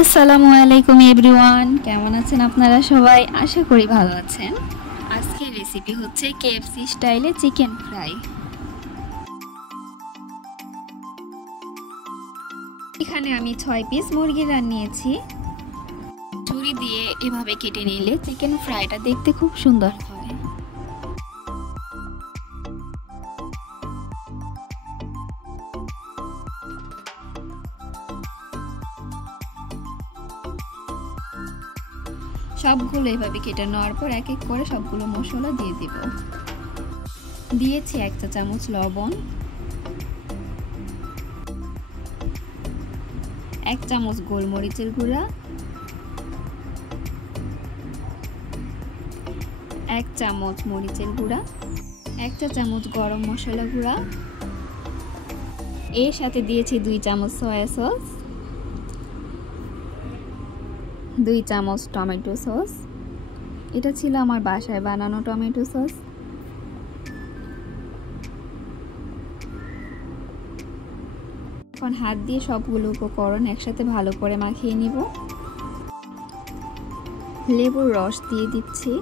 আসসালামু আলাইকুম এভরিওয়ান, কেমন আছেন আপনারা সবাই? আশা করি ভালো আছেন। আজকের রেসিপি হচ্ছে কেএফসি স্টাইলে চিকেন ফ্রাই। এখানে আমি 6 পিস মুরগির রান নিয়েছি। ছুরি দিয়ে এভাবে কেটে নিলে চিকেন ফ্রাইটা দেখতে খুব সুন্দর হয়। সবগুলো এভাবে কেটে নেওয়ার পর এক এক করে সবগুলো মশলা দিয়ে দিব। দিয়েছি 1 চা চামচ লবণ, 1 চামচ গোলমরিচের গুঁড়া, 1 চামচ মরিচের গুঁড়া, 1 চা চামচ গরম মশলা গুঁড়া, এর সাথে দিয়েছি 2 চামচ সয়া সস, 2 চামচ টমেটো সস। এটা ছিল আমার বাসায় বানানো টমেটো সস। এখন হাত দিয়ে সবগুলো উপকরণ একসাথে ভালো করে মাখিয়ে নিব। লেবুর রস দিয়ে দিচ্ছি।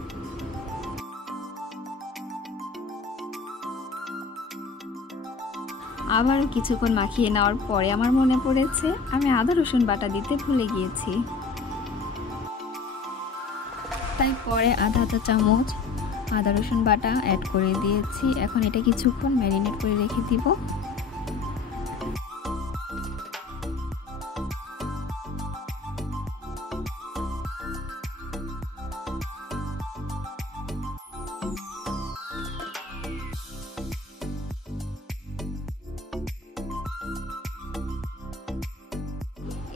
আবারও কিছুক্ষণ মাখিয়ে নেওয়ার পরে আমার মনে পড়েছে আমি আদা রসুন বাটা দিতে ভুলে গিয়েছি, তাই পরে আধা চা চামচ আদা রসুন বাটা অ্যাড করে দিয়েছি। এখন এটা কিছুক্ষণ ম্যারিনেট করে রেখে দিব।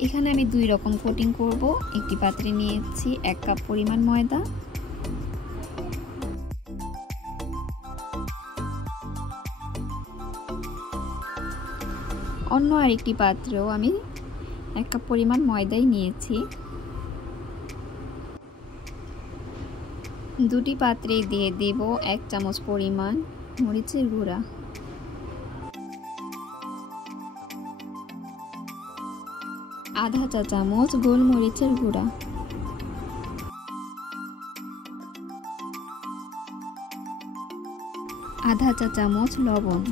এখানে আমি 2 রকম কোটিং করব। একটি পাত্রে নিয়েছি 1 কাপ পরিমাণ ময়দা, অন্য আরেকটি পাত্রেও আমি 1 কাপ পরিমাণ ময়দাই নিয়েছি। দুটি পাত্রে দিয়ে দেব 1 চামচ পরিমাণ মরিচের গুঁড়া, আধা চা চামচ গোলমরিচের গুঁড়া, আধা চা চামচ লবণ।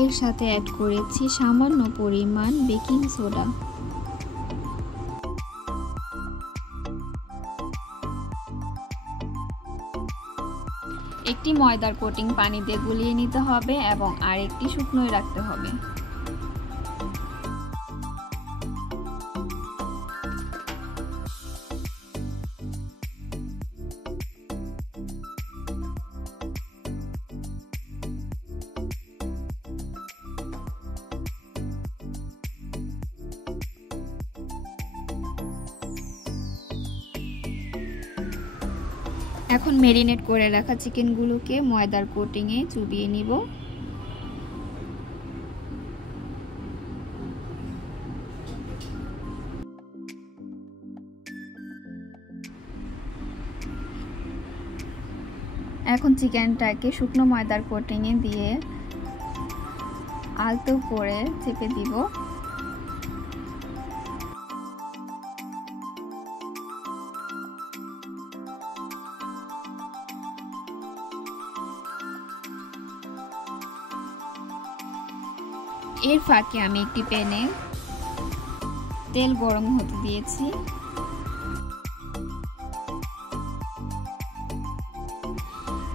এর সাথে অ্যাড করেছি সামান্য পরিমাণ বেকিং সোডা। একটি ময়দার কোটিং পানি দিয়ে গুলিয়ে নিতে হবে এবং আরেকটি শুকনোয় রাখতে হবে। এখন ম্যারিনেট করে রাখা চিকেনগুলোকে ময়দার কোটিংয়ে চুবিয়ে নিব। এখন চিকেনটাকে শুকনো ময়দার কোটিংয়ে দিয়ে আলতো করে চেপে দিব। এর ফাঁকে আমি একটি প্যানে তেল গরম হতে দিয়েছি।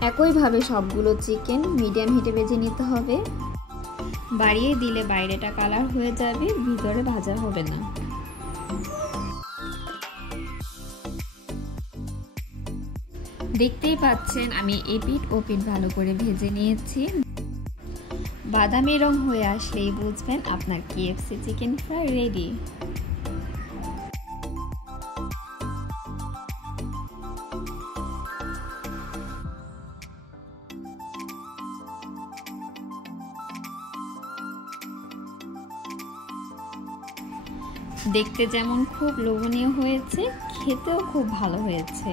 একইভাবে সবগুলো চিকেন মিডিয়াম হিটে ভেজে নিতে হবে। বাড়িয়ে দিলে বাইরেটা কালার হয়ে যাবে, ভিতরে ভাজা হবে না। দেখতেই পাচ্ছেন আমি এপিঠ ওপিঠ ভালো করে ভেজে নিয়েছি। বাদামি রং হয়ে আসলেই বুঝবেন আপনার কেএফসি চিকেন ফ্রাই রেডি। দেখতে যেমন খুব লোভনীয় হয়েছে, খেতেও খুব ভালো হয়েছে।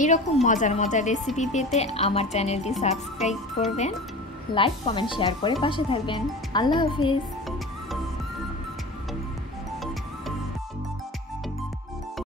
এইরকম মজার মজার রেসিপি পেতে আমার চ্যানেলটি সাবস্ক্রাইব করবেন, লাইক কমেন্ট শেয়ার করে পাশে থাকবেন। আল্লাহ হাফেজ।